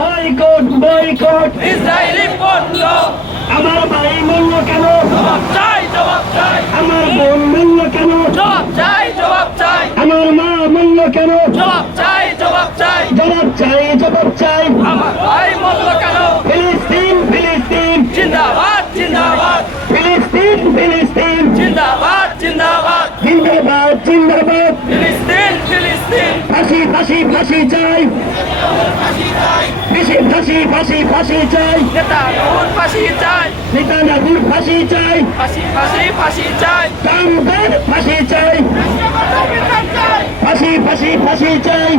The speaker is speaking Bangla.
বয়কট বয়কট ইসরায়েলি পণ্য আমার ভাই মূল্য কেন জবাব চাই আমার বোন মূল্য কেন জবাব চাই আমার মা মূল্য কেন জবাব চাই জবাব চাই আমার ভাই মূল্য কেন ফিলিস্তিন ফিলিস্তিন জিন্দাবাদ ফিলিস্তিন ফিলিস্তিন জিন্দাবাদ জিন্দাবাদ জিন্দাবাদ ফিলিস্তিন ফাঁসি ফাঁসি ফাঁসি চাই ফাঁসি চাই নেতানুর ফাঁসি চাই নেতানিয়াহুর ফাঁসি চাই ফাঁসি চাই ট্রাম্পের ফাঁসি চাই ফাঁসি চাই